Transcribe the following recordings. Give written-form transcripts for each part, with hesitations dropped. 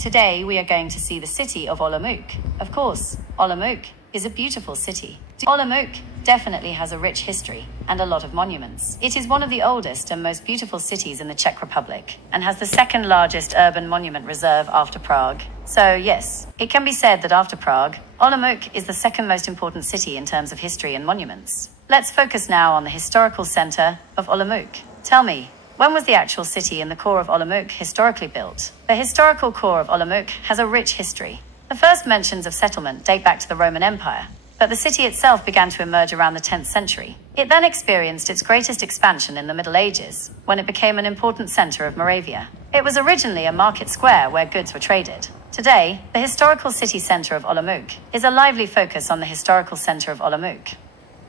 Today we are going to see the city of Olomouc. Of course, Olomouc is a beautiful city. Olomouc definitely has a rich history and a lot of monuments. It is one of the oldest and most beautiful cities in the Czech Republic and has the second largest urban monument reserve after Prague. So yes, it can be said that after Prague, Olomouc is the second most important city in terms of history and monuments. Let's focus now on the historical center of Olomouc. Tell me, when was the actual city and the core of Olomouc historically built? The historical core of Olomouc has a rich history. The first mentions of settlement date back to the Roman Empire, but the city itself began to emerge around the 10th century. It then experienced its greatest expansion in the Middle Ages, when it became an important center of Moravia. It was originally a market square where goods were traded. Today, the historical city center of Olomouc is a lively focus on the historical center of Olomouc.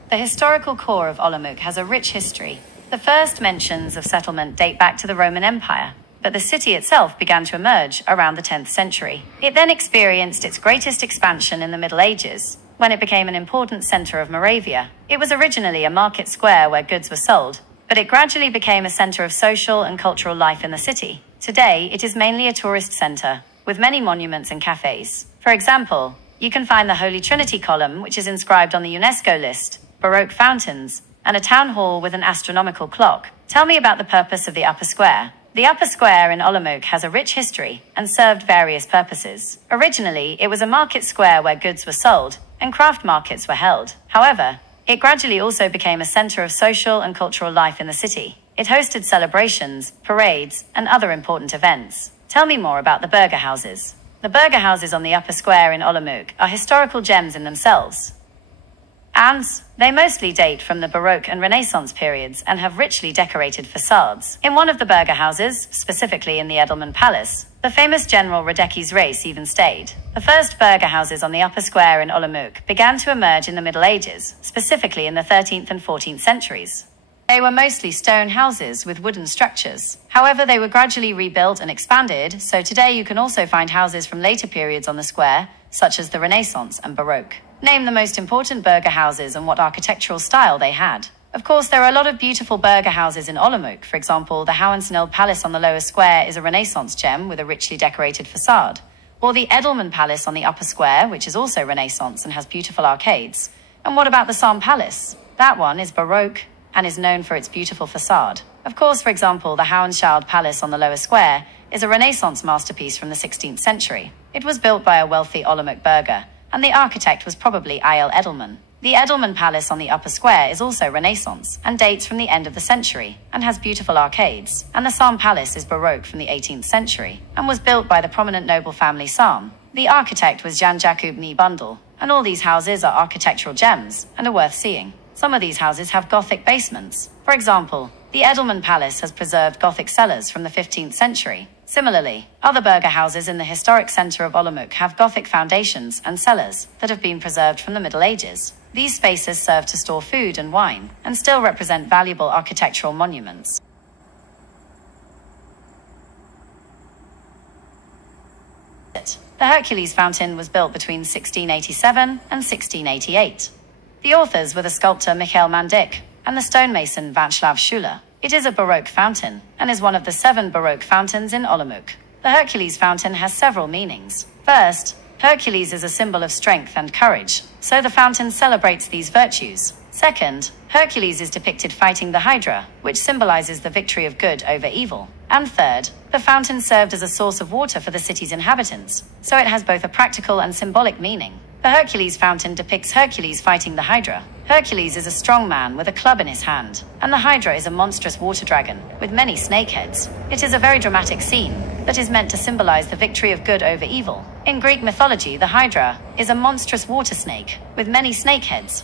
The historical core of Olomouc has a rich history. The first mentions of settlement date back to the Roman Empire, but the city itself began to emerge around the 10th century. It then experienced its greatest expansion in the Middle Ages, when it became an important center of Moravia. It was originally a market square where goods were sold, but it gradually became a center of social and cultural life in the city. Today, it is mainly a tourist center, with many monuments and cafes. For example, you can find the Holy Trinity column, which is inscribed on the UNESCO list, Baroque fountains, and a town hall with an astronomical clock. Tell me about the purpose of the upper square. The upper square in Olomouc has a rich history and served various purposes. Originally, it was a market square where goods were sold and craft markets were held. However, it gradually also became a center of social and cultural life in the city. It hosted celebrations, parades, and other important events. Tell me more about the burger houses. The burger houses on the upper square in Olomouc are historical gems in themselves. And they mostly date from the Baroque and Renaissance periods and have richly decorated facades. In one of the burger houses, specifically in the Edelman Palace, the famous General Radecki's race even stayed. The first burger houses on the upper square in Olomouc began to emerge in the Middle Ages, specifically in the 13th and 14th centuries. They were mostly stone houses with wooden structures. However, they were gradually rebuilt and expanded, so today you can also find houses from later periods on the square, such as the Renaissance and Baroque. Name the most important burger houses and what architectural style they had. Of course, there are a lot of beautiful burger houses in Olomouc. For example, the Hohenzollern Palace on the lower square is a Renaissance gem with a richly decorated facade. Or the Edelman Palace on the upper square, which is also Renaissance and has beautiful arcades. And what about the Sam Palace? That one is Baroque and is known for its beautiful facade. Of course, for example, the Hohenzollern Palace on the lower square is a Renaissance masterpiece from the 16th century. It was built by a wealthy Olomouc burgher, and the architect was probably I.L. Edelman. The Edelman Palace on the upper square is also Renaissance and dates from the end of the century and has beautiful arcades. And the Sam Palace is Baroque from the 18th century and was built by the prominent noble family Sam. The architect was Jan Jakub Bundel, and all these houses are architectural gems and are worth seeing. Some of these houses have Gothic basements. For example, the Edelman Palace has preserved Gothic cellars from the 15th century. Similarly, other burger houses in the historic center of Olomouc have Gothic foundations and cellars that have been preserved from the Middle Ages. These spaces serve to store food and wine and still represent valuable architectural monuments. The Hercules Fountain was built between 1687 and 1688. The authors were the sculptor Michael Mandic and the stonemason Václav Schuler. It is a Baroque fountain and is one of the 7 Baroque fountains in Olomouc. The Hercules Fountain has several meanings. First, Hercules is a symbol of strength and courage, so the fountain celebrates these virtues. Second, Hercules is depicted fighting the Hydra, which symbolizes the victory of good over evil. And third, the fountain served as a source of water for the city's inhabitants, so it has both a practical and symbolic meaning. The Hercules Fountain depicts Hercules fighting the Hydra. Hercules is a strong man with a club in his hand, and the Hydra is a monstrous water dragon with many snake heads. It is a very dramatic scene that is meant to symbolize the victory of good over evil. In Greek mythology, the Hydra is a monstrous water snake with many snake heads.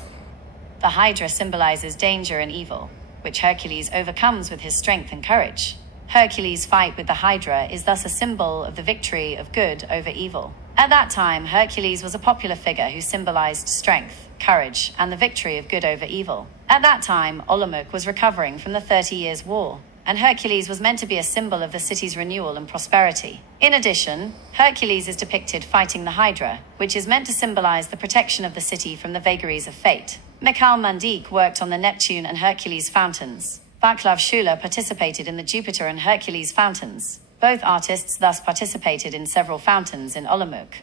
The Hydra symbolizes danger and evil, which Hercules overcomes with his strength and courage. Hercules' fight with the Hydra is thus a symbol of the victory of good over evil. At that time, Hercules was a popular figure who symbolized strength, courage, and the victory of good over evil. At that time, Olomouc was recovering from the 30 Years' War, and Hercules was meant to be a symbol of the city's renewal and prosperity. In addition, Hercules is depicted fighting the Hydra, which is meant to symbolize the protection of the city from the vagaries of fate. Michael Mandic worked on the Neptune and Hercules fountains. Václav Schuler participated in the Jupiter and Hercules fountains. Both artists thus participated in several fountains in Olomouc.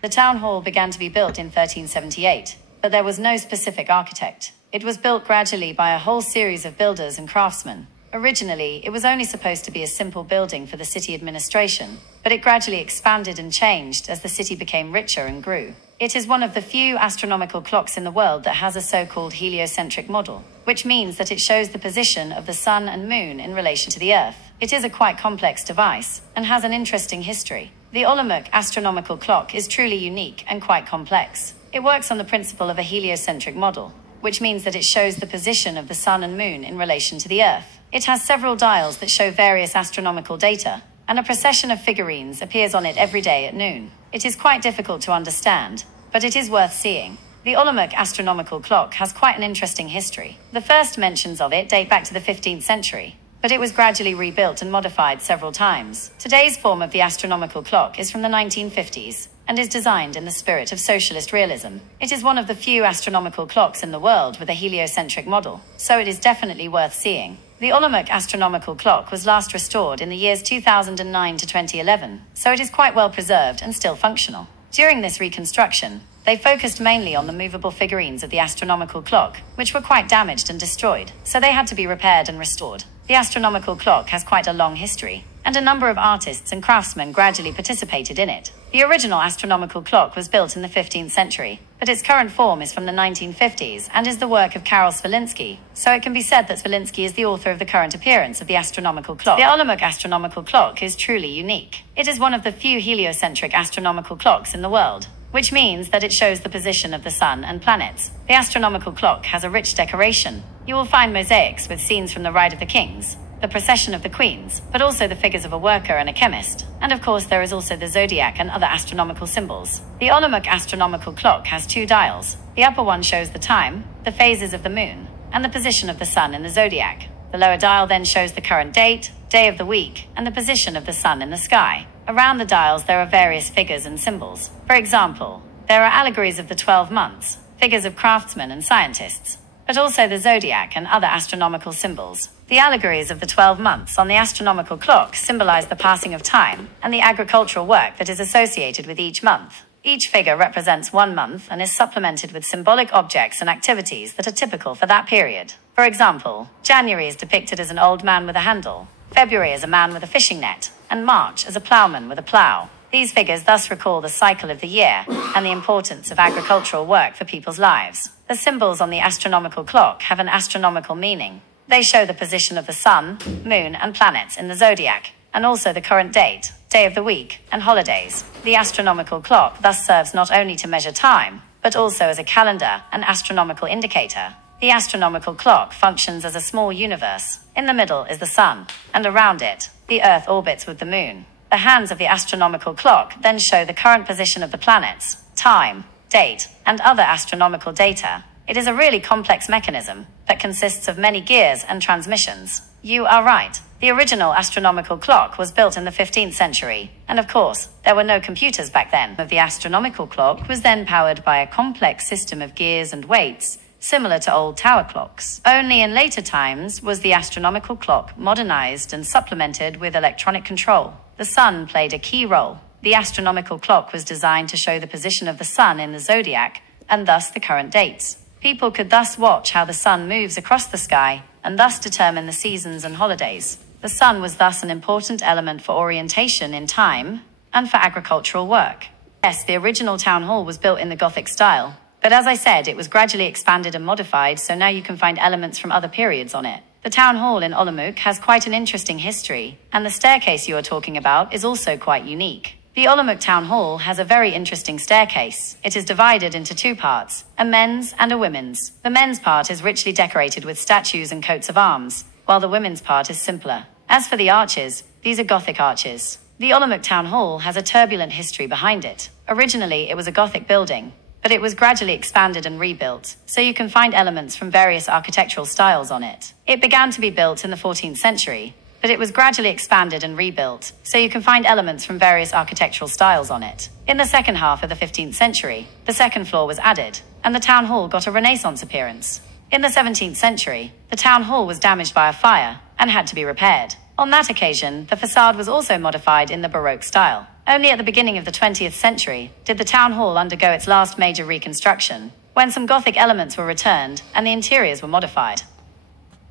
The town hall began to be built in 1378, but there was no specific architect. It was built gradually by a whole series of builders and craftsmen. Originally, it was only supposed to be a simple building for the city administration, but it gradually expanded and changed as the city became richer and grew. It is one of the few astronomical clocks in the world that has a so-called heliocentric model, which means that it shows the position of the sun and moon in relation to the Earth. It is a quite complex device and has an interesting history. The Olomouc astronomical clock is truly unique and quite complex. It works on the principle of a heliocentric model, which means that it shows the position of the sun and moon in relation to the Earth. It has several dials that show various astronomical data, and a procession of figurines appears on it every day at noon. It is quite difficult to understand, but it is worth seeing. The Olomouc astronomical clock has quite an interesting history. The first mentions of it date back to the 15th century, but it was gradually rebuilt and modified several times. Today's form of the astronomical clock is from the 1950s and is designed in the spirit of socialist realism. It is one of the few astronomical clocks in the world with a heliocentric model, so it is definitely worth seeing. The Olomouc astronomical clock was last restored in the years 2009 to 2011, so it is quite well preserved and still functional. During this reconstruction, they focused mainly on the movable figurines of the astronomical clock, which were quite damaged and destroyed, so they had to be repaired and restored. The astronomical clock has quite a long history, and a number of artists and craftsmen gradually participated in it. The original astronomical clock was built in the 15th century, but its current form is from the 1950s and is the work of Karol Swilinski, so it can be said that Swilinski is the author of the current appearance of the astronomical clock. The Olomouc astronomical clock is truly unique. It is one of the few heliocentric astronomical clocks in the world, which means that it shows the position of the sun and planets. The astronomical clock has a rich decoration. You will find mosaics with scenes from the Ride of the Kings, the procession of the queens, but also the figures of a worker and a chemist. And of course there is also the zodiac and other astronomical symbols. The Olomouc astronomical clock has two dials. The upper one shows the time, the phases of the moon, and the position of the sun in the zodiac. The lower dial then shows the current date, day of the week, and the position of the sun in the sky. Around the dials there are various figures and symbols. For example, there are allegories of the 12 months, figures of craftsmen and scientists, but also the zodiac and other astronomical symbols. The allegories of the 12 months on the astronomical clock symbolize the passing of time and the agricultural work that is associated with each month. Each figure represents 1 month and is supplemented with symbolic objects and activities that are typical for that period. For example, January is depicted as an old man with a handle, February as a man with a fishing net, and March as a ploughman with a plough. These figures thus recall the cycle of the year and the importance of agricultural work for people's lives. The symbols on the astronomical clock have an astronomical meaning. They show the position of the sun, moon, and planets in the zodiac, and also the current date, day of the week, and holidays. The astronomical clock thus serves not only to measure time, but also as a calendar and astronomical indicator. The astronomical clock functions as a small universe. In the middle is the sun, and around it, the Earth orbits with the moon. The hands of the astronomical clock then show the current position of the planets, time, date, and other astronomical data. It is a really complex mechanism that consists of many gears and transmissions. You are right. The original astronomical clock was built in the 15th century, and of course, there were no computers back then. The astronomical clock was then powered by a complex system of gears and weights, similar to old tower clocks. Only in later times was the astronomical clock modernized and supplemented with electronic control. The sun played a key role. The astronomical clock was designed to show the position of the sun in the zodiac, and thus the current dates. People could thus watch how the sun moves across the sky, and thus determine the seasons and holidays. The sun was thus an important element for orientation in time, and for agricultural work. Yes, the original town hall was built in the Gothic style, but as I said, it was gradually expanded and modified, so now you can find elements from other periods on it. The town hall in Olomouc has quite an interesting history, and the staircase you are talking about is also quite unique. The Olomouc town hall has a very interesting staircase. It is divided into two parts, a men's and a women's. The men's part is richly decorated with statues and coats of arms, while the women's part is simpler. As for the arches, these are Gothic arches. The Olomouc town hall has a turbulent history behind it. Originally, it was a Gothic building, but it was gradually expanded and rebuilt, so you can find elements from various architectural styles on it. It began to be built in the 14th century, but it was gradually expanded and rebuilt, so you can find elements from various architectural styles on it. In the second half of the 15th century, the second floor was added, and the town hall got a Renaissance appearance. In the 17th century, the town hall was damaged by a fire and had to be repaired. On that occasion, the facade was also modified in the Baroque style. Only at the beginning of the 20th century did the town hall undergo its last major reconstruction, when some Gothic elements were returned and the interiors were modified.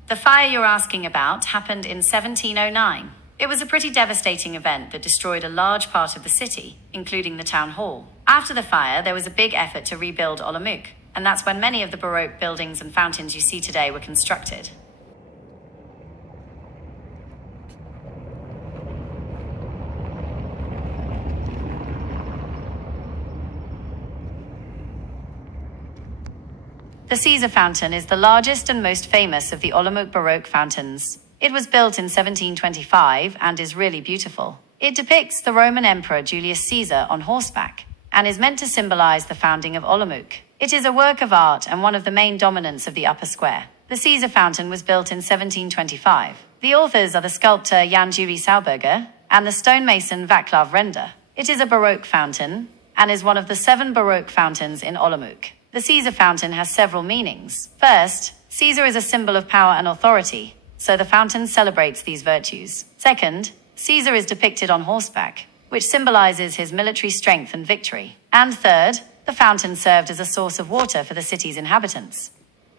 The fire you're asking about happened in 1709. It was a pretty devastating event that destroyed a large part of the city, including the town hall. After the fire, there was a big effort to rebuild Olomouc, and that's when many of the Baroque buildings and fountains you see today were constructed. The Caesar Fountain is the largest and most famous of the Olomouc Baroque fountains. It was built in 1725 and is really beautiful. It depicts the Roman Emperor Julius Caesar on horseback and is meant to symbolize the founding of Olomouc. It is a work of art and one of the main dominants of the upper square. The Caesar Fountain was built in 1725. The authors are the sculptor Jan Julie Sauberger and the stonemason Vaclav Render. It is a Baroque fountain and is one of the 7 Baroque fountains in Olomouc. The Caesar Fountain has several meanings. First, Caesar is a symbol of power and authority, so the fountain celebrates these virtues. Second, Caesar is depicted on horseback, which symbolizes his military strength and victory. And third, the fountain served as a source of water for the city's inhabitants.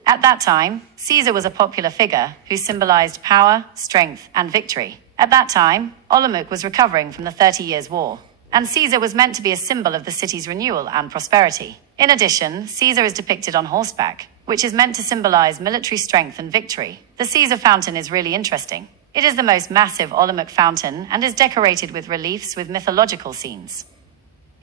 At that time, Caesar was a popular figure who symbolized power, strength, and victory. At that time, Olomouc was recovering from the 30 Years' War, and Caesar was meant to be a symbol of the city's renewal and prosperity. In addition, Caesar is depicted on horseback, which is meant to symbolize military strength and victory. The Caesar Fountain is really interesting. It is the most massive Olomouc fountain and is decorated with reliefs with mythological scenes.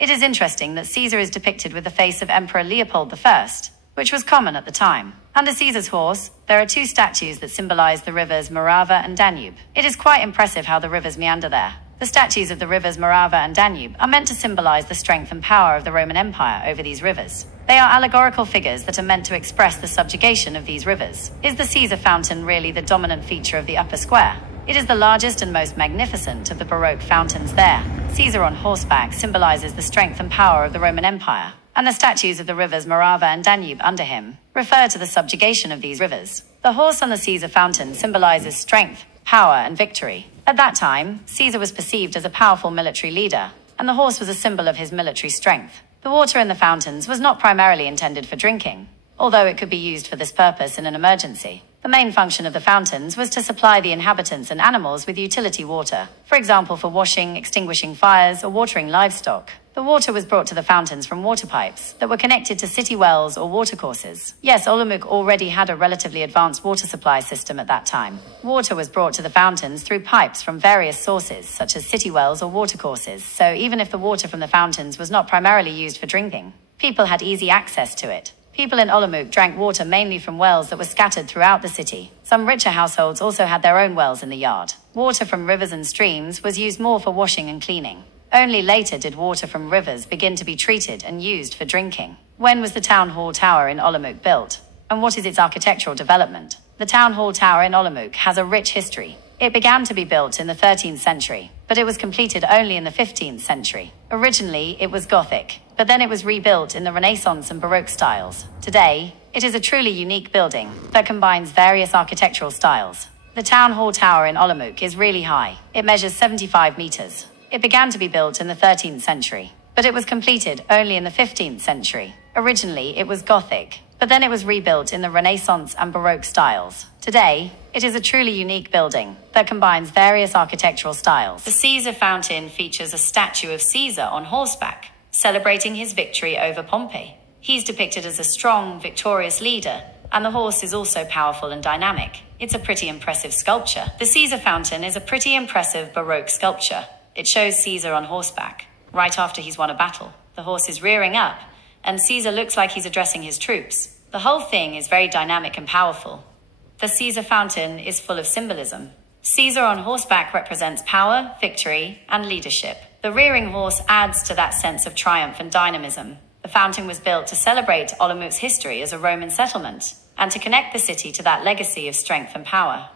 It is interesting that Caesar is depicted with the face of Emperor Leopold I, which was common at the time. Under Caesar's horse, there are 2 statues that symbolize the rivers Morava and Danube. It is quite impressive how the rivers meander there. The statues of the rivers Morava and Danube are meant to symbolize the strength and power of the Roman Empire over these rivers. They are allegorical figures that are meant to express the subjugation of these rivers. Is the Caesar Fountain really the dominant feature of the upper square? It is the largest and most magnificent of the Baroque fountains there. Caesar on horseback symbolizes the strength and power of the Roman Empire, and the statues of the rivers Morava and Danube under him refer to the subjugation of these rivers. The horse on the Caesar Fountain symbolizes strength, power, and victory. At that time, Caesar was perceived as a powerful military leader, and the horse was a symbol of his military strength. The water in the fountains was not primarily intended for drinking, although it could be used for this purpose in an emergency. The main function of the fountains was to supply the inhabitants and animals with utility water, for example for washing, extinguishing fires, or watering livestock. The water was brought to the fountains from water pipes that were connected to city wells or watercourses. Yes, Olomouc already had a relatively advanced water supply system at that time. Water was brought to the fountains through pipes from various sources, such as city wells or watercourses, so even if the water from the fountains was not primarily used for drinking, people had easy access to it. People in Olomouc drank water mainly from wells that were scattered throughout the city. Some richer households also had their own wells in the yard. Water from rivers and streams was used more for washing and cleaning. Only later did water from rivers begin to be treated and used for drinking. When was the Town Hall Tower in Olomouc built? And what is its architectural development? The Town Hall Tower in Olomouc has a rich history. It began to be built in the 13th century, but it was completed only in the 15th century. Originally, it was Gothic, but then it was rebuilt in the Renaissance and Baroque styles. Today, it is a truly unique building that combines various architectural styles. The Town Hall Tower in Olomouc is really high. It measures 75 meters. It began to be built in the 13th century, but it was completed only in the 15th century. Originally, it was Gothic, but then it was rebuilt in the Renaissance and Baroque styles. Today, it is a truly unique building that combines various architectural styles. The Caesar Fountain features a statue of Caesar on horseback, celebrating his victory over Pompey. He's depicted as a strong, victorious leader, and the horse is also powerful and dynamic. It's a pretty impressive sculpture. The Caesar Fountain is a pretty impressive Baroque sculpture. It shows Caesar on horseback, right after he's won a battle. The horse is rearing up, and Caesar looks like he's addressing his troops. The whole thing is very dynamic and powerful. The Caesar Fountain is full of symbolism. Caesar on horseback represents power, victory, and leadership. The rearing horse adds to that sense of triumph and dynamism. The fountain was built to celebrate Olomouc's history as a Roman settlement and to connect the city to that legacy of strength and power.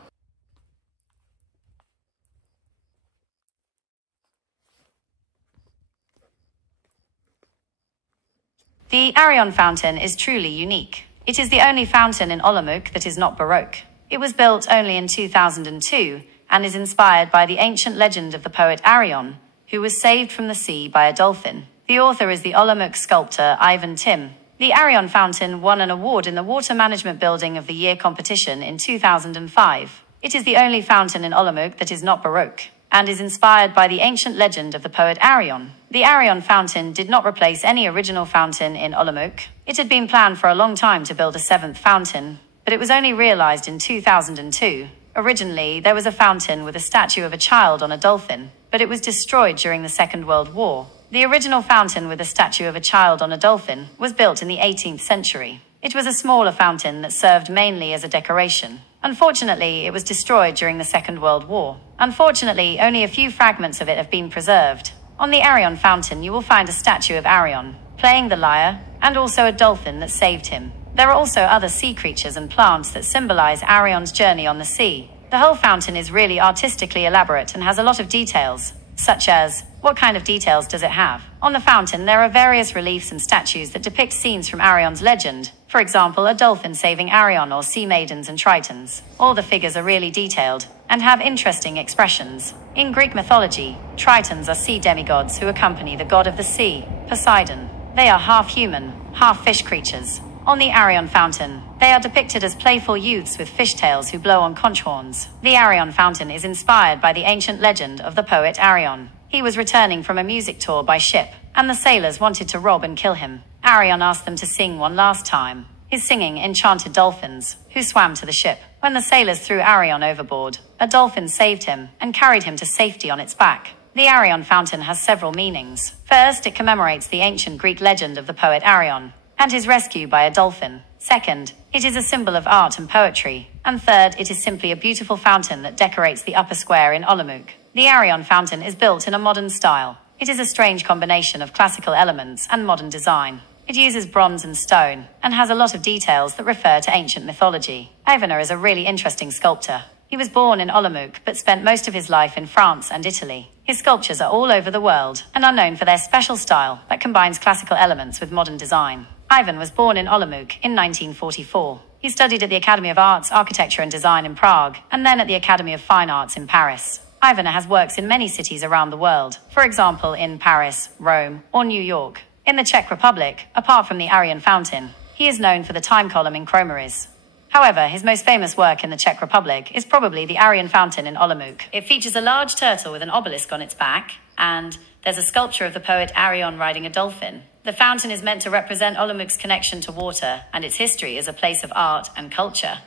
The Arion Fountain is truly unique. It is the only fountain in Olomouc that is not Baroque. It was built only in 2002 and is inspired by the ancient legend of the poet Arion, who was saved from the sea by a dolphin. The author is the Olomouc sculptor Ivan Tim. The Arion Fountain won an award in the Water Management Building of the Year competition in 2005. It is the only fountain in Olomouc that is not Baroque and is inspired by the ancient legend of the poet Arion. The Arion Fountain did not replace any original fountain in Olomouc. It had been planned for a long time to build a seventh fountain, but it was only realized in 2002. Originally, there was a fountain with a statue of a child on a dolphin, but it was destroyed during the Second World War. The original fountain with a statue of a child on a dolphin was built in the 18th century. It was a smaller fountain that served mainly as a decoration. Unfortunately, it was destroyed during the Second World War. Unfortunately, only a few fragments of it have been preserved. On the Arion Fountain, you will find a statue of Arion playing the lyre, and also a dolphin that saved him. There are also other sea creatures and plants that symbolize Arion's journey on the sea. The whole fountain is really artistically elaborate and has a lot of details, such as, what kind of details does it have? On the fountain, there are various reliefs and statues that depict scenes from Arion's legend. For example, a dolphin saving Arion or sea maidens and tritons. All the figures are really detailed and have interesting expressions. In Greek mythology, tritons are sea demigods who accompany the god of the sea, Poseidon. They are half human, half fish creatures. On the Arion Fountain, they are depicted as playful youths with fishtails who blow on conch horns. The Arion Fountain is inspired by the ancient legend of the poet Arion. He was returning from a music tour by ship, and the sailors wanted to rob and kill him. Arion asked them to sing one last time. His singing enchanted dolphins, who swam to the ship. When the sailors threw Arion overboard, a dolphin saved him and carried him to safety on its back. The Arion Fountain has several meanings. First, it commemorates the ancient Greek legend of the poet Arion and his rescue by a dolphin. Second, it is a symbol of art and poetry. And third, it is simply a beautiful fountain that decorates the upper square in Olomouc. The Arion Fountain is built in a modern style. It is a strange combination of classical elements and modern design. It uses bronze and stone and has a lot of details that refer to ancient mythology. Ivan is a really interesting sculptor. He was born in Olomouc but spent most of his life in France and Italy. His sculptures are all over the world and are known for their special style that combines classical elements with modern design. Ivan was born in Olomouc in 1944. He studied at the Academy of Arts, Architecture and Design in Prague, and then at the Academy of Fine Arts in Paris. Ivan has works in many cities around the world, for example in Paris, Rome, or New York. In the Czech Republic, apart from the Arion Fountain, he is known for the time column in Kromeries. However, his most famous work in the Czech Republic is probably the Arion Fountain in Olomouc. It features a large turtle with an obelisk on its back, and there's a sculpture of the poet Arion riding a dolphin. The fountain is meant to represent Olomouc's connection to water and its history as a place of art and culture.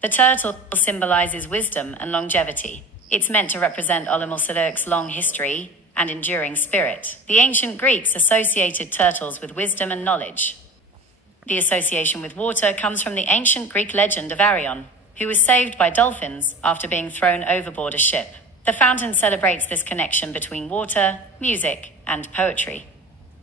The turtle symbolizes wisdom and longevity. It's meant to represent Olomouc's long history and enduring spirit. The ancient Greeks associated turtles with wisdom and knowledge. The association with water comes from the ancient Greek legend of Arion, who was saved by dolphins after being thrown overboard a ship. The fountain celebrates this connection between water, music, and poetry.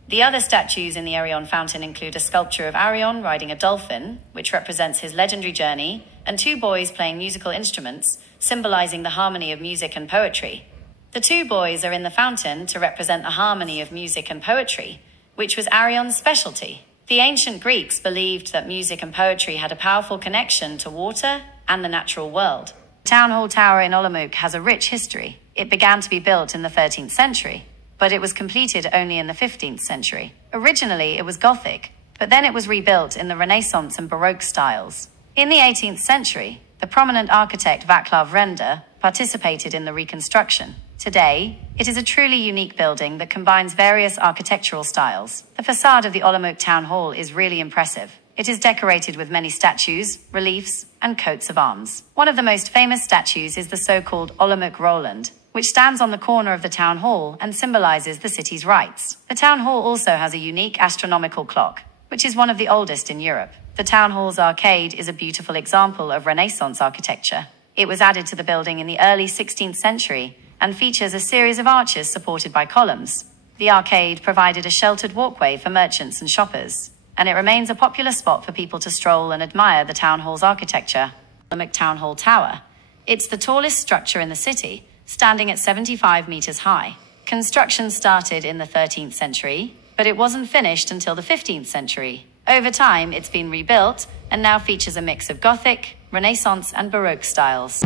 The other statues in the Arion Fountain include a sculpture of Arion riding a dolphin, which represents his legendary journey, and two boys playing musical instruments, symbolizing the harmony of music and poetry. The two boys are in the fountain to represent the harmony of music and poetry, which was Arion's specialty. The ancient Greeks believed that music and poetry had a powerful connection to water and the natural world. The Town Hall Tower in Olomouc has a rich history. It began to be built in the 13th century, but it was completed only in the 15th century. Originally, it was Gothic, but then it was rebuilt in the Renaissance and Baroque styles. In the 18th century, the prominent architect Václav Renda participated in the reconstruction. Today, it is a truly unique building that combines various architectural styles. The facade of the Olomouc Town Hall is really impressive. It is decorated with many statues, reliefs, and coats of arms. One of the most famous statues is the so-called Olomouc Roland, which stands on the corner of the town hall and symbolizes the city's rights. The town hall also has a unique astronomical clock, which is one of the oldest in Europe. The town hall's arcade is a beautiful example of Renaissance architecture. It was added to the building in the early 16th century and features a series of arches supported by columns. The arcade provided a sheltered walkway for merchants and shoppers, and it remains a popular spot for people to stroll and admire the town hall's architecture. Olomouc Town Hall Tower. It's the tallest structure in the city, standing at 75 meters high. Construction started in the 13th century, but it wasn't finished until the 15th century. Over time, it's been rebuilt and now features a mix of Gothic, Renaissance, and Baroque styles.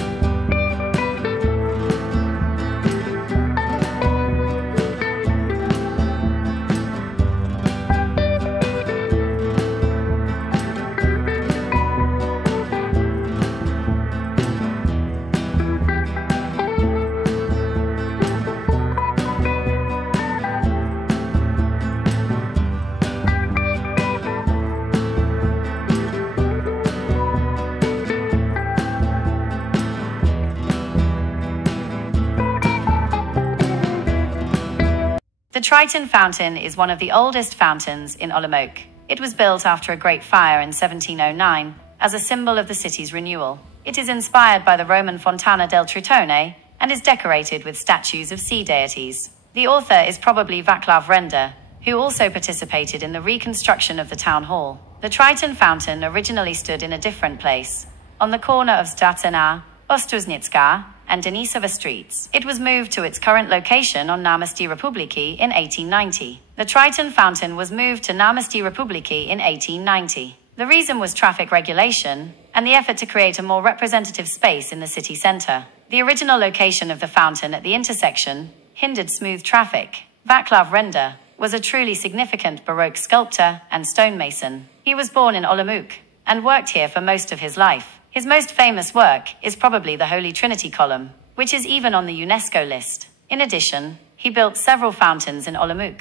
The Triton Fountain is one of the oldest fountains in Olomouc. It was built after a great fire in 1709 as a symbol of the city's renewal. It is inspired by the Roman Fontana del Tritone and is decorated with statues of sea deities. The author is probably Václav Render, who also participated in the reconstruction of the town hall. The Triton Fountain originally stood in a different place, on the corner of Stratená, Ostuznická, and Denisova streets. It was moved to its current location on Náměstí Republiky in 1890. The Triton Fountain was moved to Náměstí Republiky in 1890. The reason was traffic regulation and the effort to create a more representative space in the city centre. The original location of the fountain at the intersection hindered smooth traffic. Václav Render was a truly significant Baroque sculptor and stonemason. He was born in Olomouc and worked here for most of his life. His most famous work is probably the Holy Trinity column, which is even on the UNESCO list. In addition, he built several fountains in Olomouc.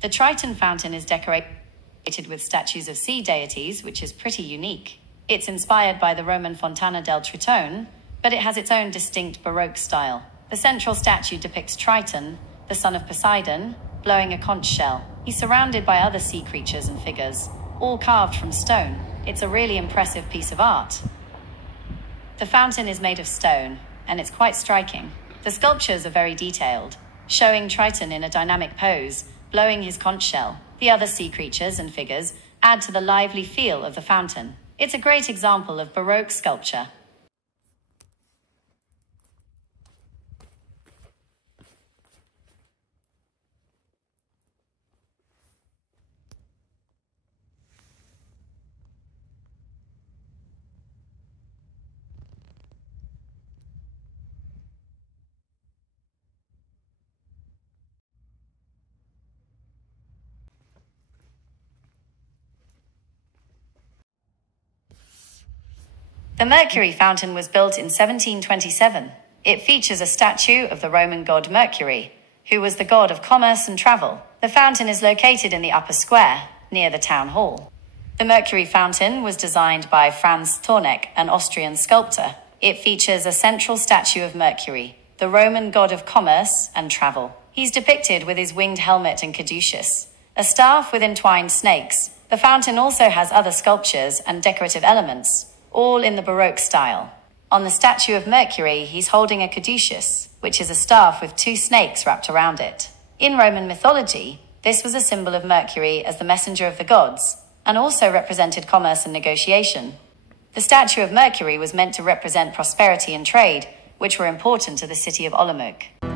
The Triton Fountain is decorated with statues of sea deities, which is pretty unique. It's inspired by the Roman Fontana del Tritone, but it has its own distinct Baroque style. The central statue depicts Triton, the son of Poseidon, blowing a conch shell. He's surrounded by other sea creatures and figures, all carved from stone. It's a really impressive piece of art. The fountain is made of stone, and it's quite striking. The sculptures are very detailed, showing Triton in a dynamic pose, blowing his conch shell. The other sea creatures and figures add to the lively feel of the fountain. It's a great example of Baroque sculpture. The Mercury Fountain was built in 1727. It features a statue of the Roman god Mercury, who was the god of commerce and travel. The fountain is located in the upper square, near the town hall. The Mercury Fountain was designed by Franz Tornek, an Austrian sculptor. It features a central statue of Mercury, the Roman god of commerce and travel. He's depicted with his winged helmet and caduceus, a staff with entwined snakes. The fountain also has other sculptures and decorative elements, all in the Baroque style. On the statue of Mercury, he's holding a caduceus, which is a staff with two snakes wrapped around it. In Roman mythology, this was a symbol of Mercury as the messenger of the gods, and also represented commerce and negotiation. The statue of Mercury was meant to represent prosperity and trade, which were important to the city of Olomouc.